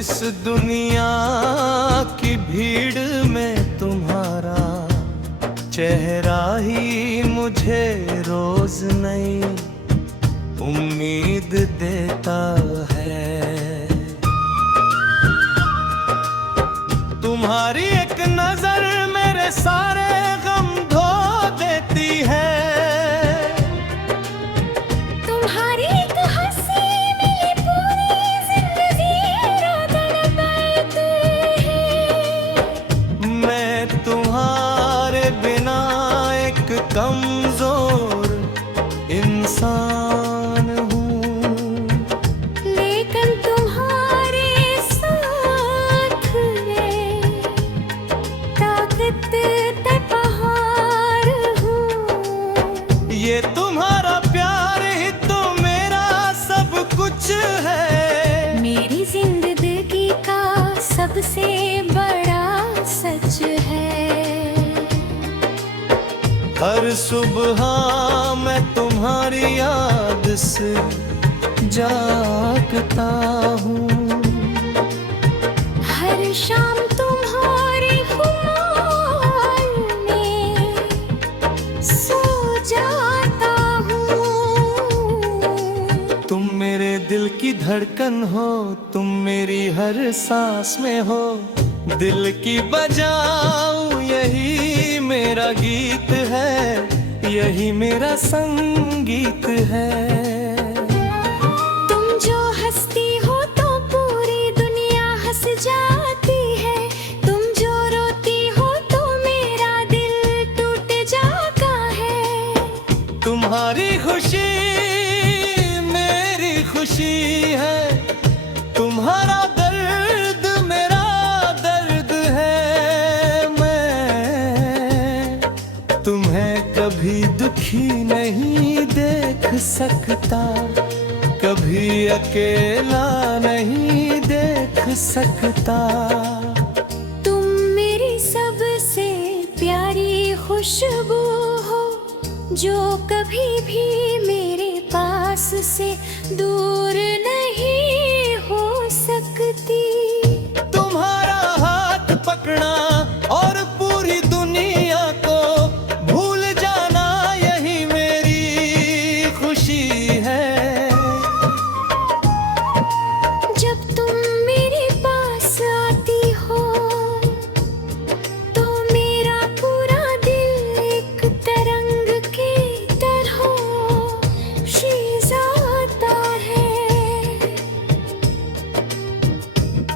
इस दुनिया की भीड़ में तुम्हारा चेहरा ही मुझे रोज नई उम्मीद देता है। तुम्हारी एक नजर मेरे सारे गम धो देती है। तुम्हारी एक हंसी मेरी पूरी जिंदगी रोदन भरती है। मैं तुम्हारे बिना एक कमजोर इंसान हूँ, लेकिन तुम्हारे साथ में ताकत ते पहाड़ हूँ। ये तुम्हारा प्यार ही तो मेरा सब कुछ है। मेरी जिंदगी का सबसे बड़ा सच है। हर सुबह मैं तुम्हारी याद से जागता हूँ। हर शाम तुम्हारे ख्याल में सो जाता हूँ। तुम मेरे दिल की धड़कन हो, तुम मेरी हर सांस में हो। दिल की बजाऊं यही मेरा गीत है, यही मेरा संगीत है। तुम जो हंसती हो तो पूरी दुनिया हंस जाती है। तुम जो रोती हो तो मेरा दिल टूट जाता है। तुम्हारी खुशी मेरी खुशी है, तुम्हारा दर्द मेरा दर्द है। मैं तुम्हें कभी दुखी नहीं देख सकता, कभी अकेला नहीं देख सकता। तुम मेरी सबसे प्यारी खुशबू हो, जो कभी भी मेरे पास से दूर नहीं हो सकती। तुम्हारा हाथ पकड़ा और पूरी दुनिया को भूल जाना, यही मेरी खुशी है। जब तुम मेरे पास आती हो तो मेरा पूरा दिल एक तरंग की तरह जाता है।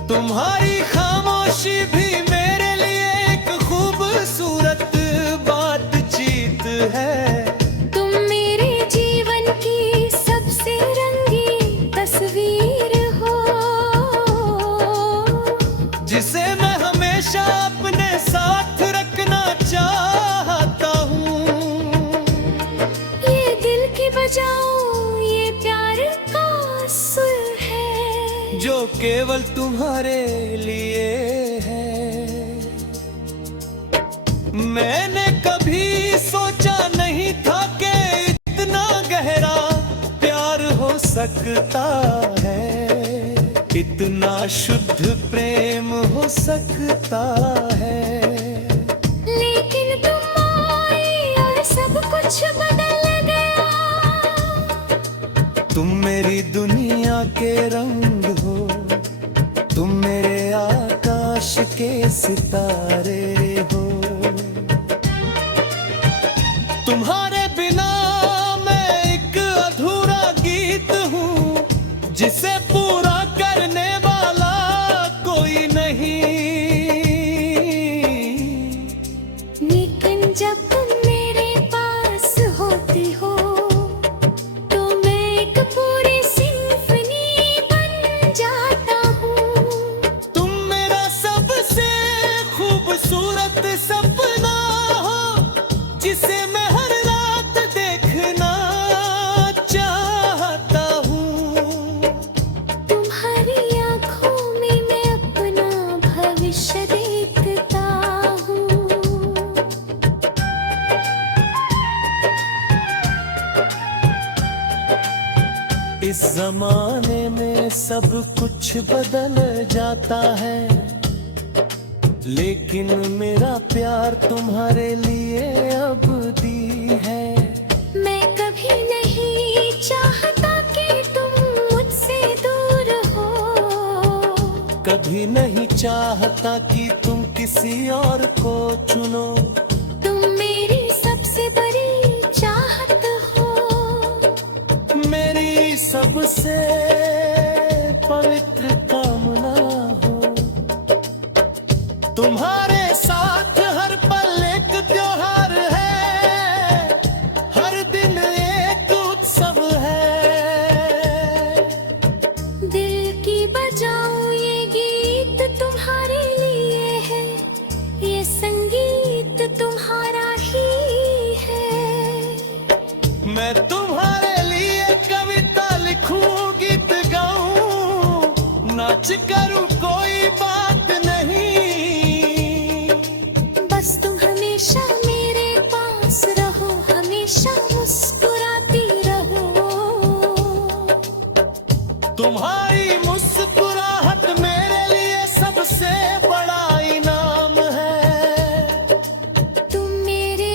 तुम्हारी खामोशी भी मेरे लिए एक खूबसूरत बातचीत है। तुम मेरे जीवन की सबसे रंगीन तस्वीर हो, जिसे मैं हमेशा अपने साथ रखना चाहता हूँ। ये दिल की बजाओ ये प्यार का सुर है, जो केवल तुम्हारे लिए है। मैंने कभी सोचा नहीं था कि इतना गहरा प्यार हो सकता है, इतना शुद्ध प्रेम हो सकता है। लेकिन तुम आई और सब कुछ बदल गया। तुम मेरी दुनिया के रंग हो, तुम मेरे आकाश के सितारे हो। तुम्हारे बिना मैं एक अधूरा गीत हूँ, जिसे पूरा करने वाला कोई नहीं। लेकिन जब तुम मेरे पास होती हो तो मैं एक पूरी सिम्फनी बन जाता हूँ। तुम मेरा सबसे खूबसूरत सपना हो, जिसे मैं हर रात देखना चाहता हूँ। जमाने में सब कुछ बदल जाता है, लेकिन मेरा प्यार तुम्हारे लिए अबदी है। मैं कभी नहीं चाहता कि तुम मुझसे दूर हो, कभी नहीं चाहता कि तुम किसी और को चुनो। तुम मेरी सबसे बड़ी चाहत हो, मेरी सबसे पवित्र कामना हो। तुम्हारे साथ हर पल एक त्योहार है, हर दिन एक उत्सव है। दिल की बजाऊं ये गीत तुम्हारे लिए है, ये संगीत तुम्हारा ही है। मैं तुम्हारे लिए कविता लिखूं, गीत गाऊं, नाच करूं, कोई बात नहीं। बस तुम हमेशा मेरे पास रहो, हमेशा मुस्कुराती रहो। तुम्हारी मुस्कुराहट मेरे लिए सबसे बड़ा इनाम है। तुम मेरे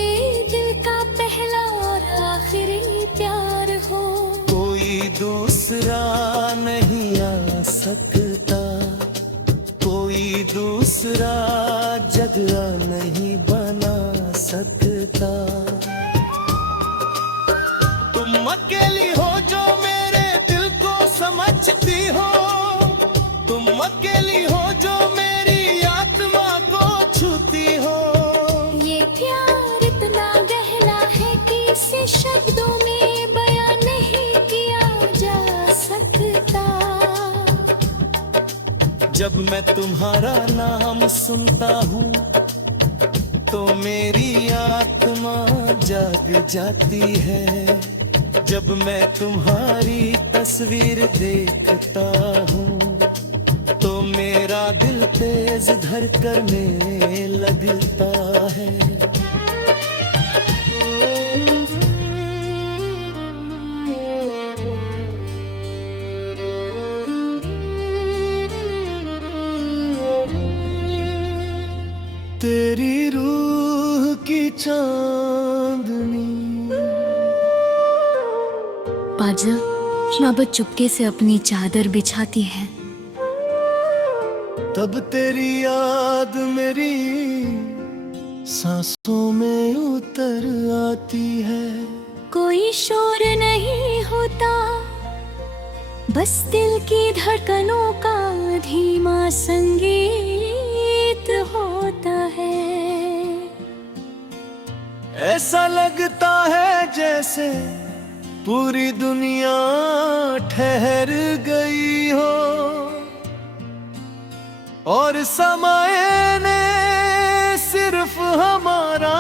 दिल का पहला और आखिरी प्यार हो। कोई दूसरा नहीं आ सकता, कोई दूसरा जगह नहीं बना सकता। तुम अकेली हो जो मेरे दिल को समझती हो, तुम अकेली हो जो मेरी आत्मा को छूती हो। ये प्यार इतना गहरा है कि इसे शब्दों में बयां नहीं किया जा सकता। जब मैं तुम्हारा नाम सुनता हूँ तो मेरी आत्मा जाग जाती है। जब मैं तुम्हारी तस्वीर देखता हूँ तो मेरा दिल तेज धड़कने लगता है। तेरी रूह की चांदनी। बाजा अब चुपके से अपनी चादर बिछाती है, तब तेरी याद मेरी सांसों में उतर आती है। कोई शोर नहीं होता, बस दिल की धड़कनों का धीमा संगीत होता है। ऐसा लगता है जैसे पूरी दुनिया ठहर गई हो और समय ने सिर्फ हमारा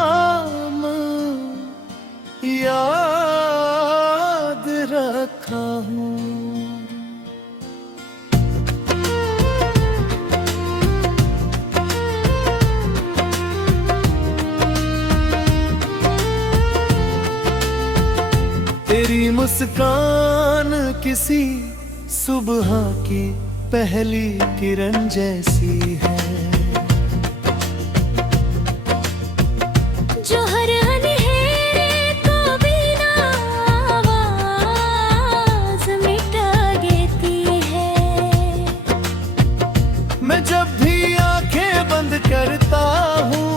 याद रखा हूँ। तेरी मुस्कान किसी सुबह की पहली किरण जैसी है, जो हर अंधेरे को बिना आवाज मिटा देती है। मैं जब भी आंखें बंद करता हूँ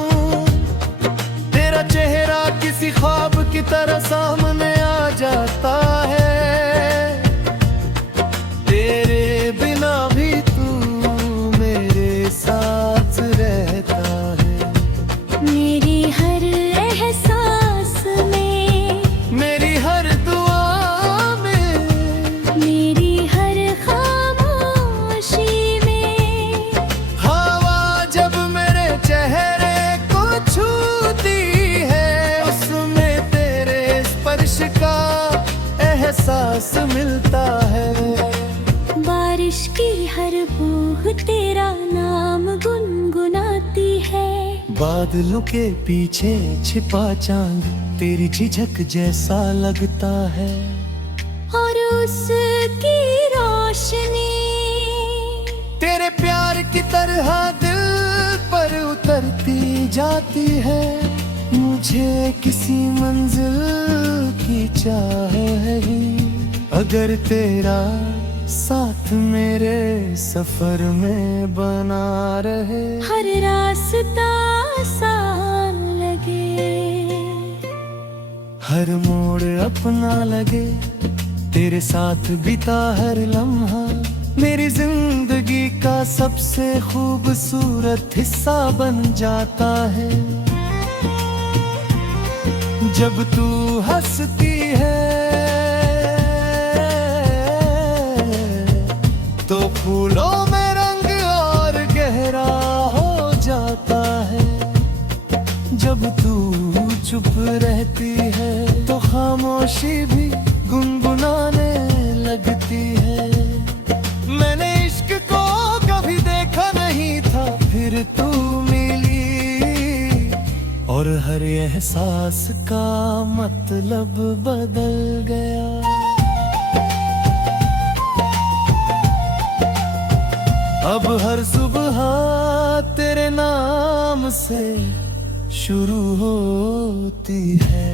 तेरा चेहरा किसी ख्वाब की तरह सामने आ जाता है। तेरे बिना भी तू मेरे साथ रहता है। मेरी हर एहसास में, मेरी हर दुआ में, मेरी हर खामोशी में। हवा जब मेरे चेहरे को छूती है उसमें तेरे स्पर्श का एहसास मिलता है। बारिश की हर बूंद तेरा नाम गुनगुनाती है। बादलों के पीछे छिपा चांद तेरी झिझक जैसा लगता है। और उसकी रोशनी तरह दिल पर उतरती जाती है। मुझे किसी मंजिल की चाह है ही, अगर तेरा साथ मेरे सफर में बना रहे। हर रास्ता आसान लगे, हर मोड़ अपना लगे, तेरे साथ बीता हर लम्हा मेरी जिंदगी का सबसे खूबसूरत हिस्सा बन जाता है। जब तू हंसती है तो फूलों में रंग और गहरा हो जाता है। जब तू चुप रहती है तो खामोशी भी गुनगुनाने लगती है। मैंने इश्क को कभी देखा नहीं था, फिर तू मिली और हर एहसास का मतलब बदल गया। अब हर सुबह तेरे नाम से शुरू होती है।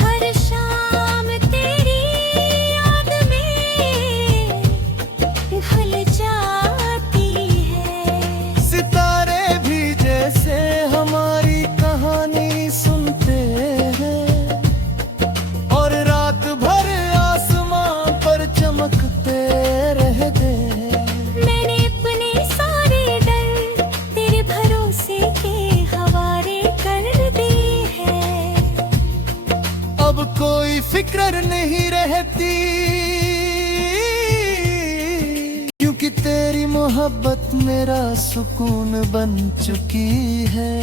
हर शाम तेरी याद में ढल जाती है। सितारे भी जैसे हमारी कहानी सुनते हैं और रात भर आसमां पर चमकते रहते हैं। मैंने अपने सारे डर तेरे भरोसे के हवाले कर दिए हैं। अब कोई फिक्र नहीं रहती, क्योंकि तेरी मोहब्बत मेरा सुकून बन चुकी है।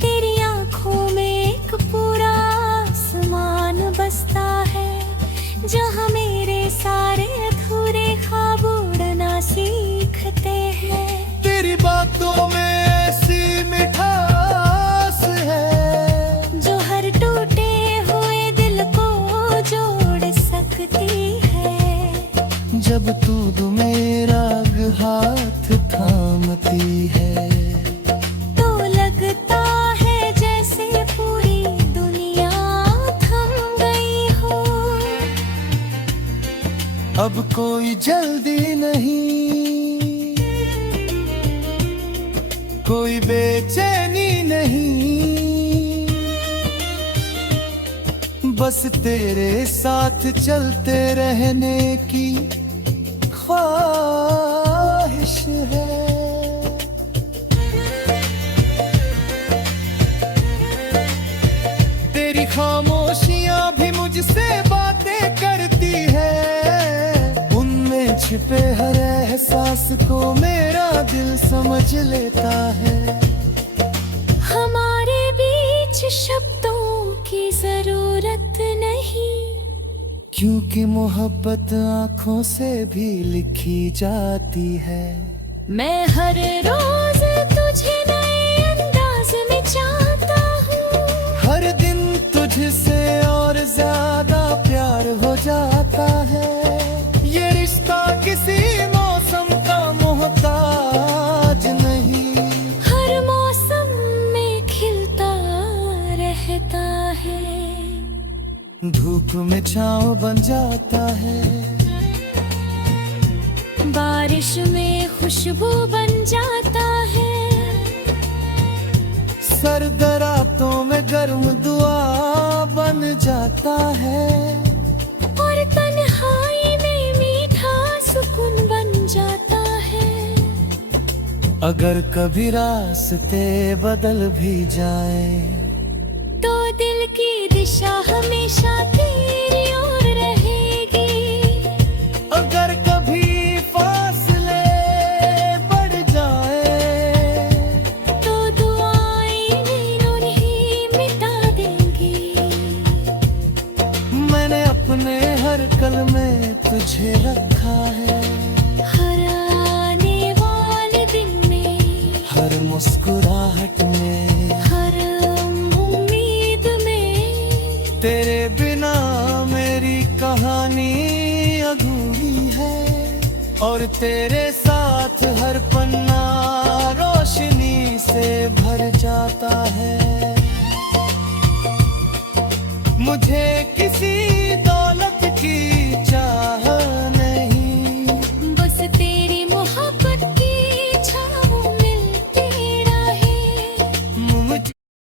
तेरी आंखों में एक पूरा आसमान बसता है, जहाँ मेरे सारे अधूरे ख्वाब उड़ना सीखते हैं। तेरी बातों में ऐसी मिठास है जो हर टूटे हुए दिल को जोड़ सकती है। जब तू मेरा हाथ थामती है तो लगता है जैसे पूरी दुनिया थम गई हो। अब कोई जल्दी नहीं, कोई बेचैनी नहीं, बस तेरे साथ चलते रहने की ख्वाहिश है। तेरी खामोशियां भी मुझसे बातें करती है, उनमें छिपे हर एहसास को मेरा दिल समझ लेता है। हमारे बीच शब्दों की जरूरत नहीं, क्योंकि मोहब्बत आंखों से भी लिखी जाती है। मैं हर रोज तुझे नए अंदाज में चाहता हूँ। हर दिन तुझसे और ज्यादा प्यार हो जाता है। ये रिश्ता किसी मौसम का मोहताज नहीं, हर मौसम में खिलता रहता है। धूप में छाँव बन जाता है, बारिश में खुशबू बन जाता है। सर्द रातों में गर्म दुआ बन जाता है, और तन्हाई में मीठा सुकून बन जाता है। अगर कभी रास्ते बदल भी जाएं तो दिल की दिशा हमेशा तेरी ओर रहेगी। अगर कभी फासले बढ़ जाए तो दुआएं नैनों ही मिटा देंगी। मैंने अपने हर कल में तुझे रखा है, हर आने वाले दिन में, हर मुस्कुराहट में, हर उम्मीद में। तेरे बिना मेरी कहानी अधूरी है। और तेरे साथ हर पन्ना रोशनी से भर जाता है। मुझे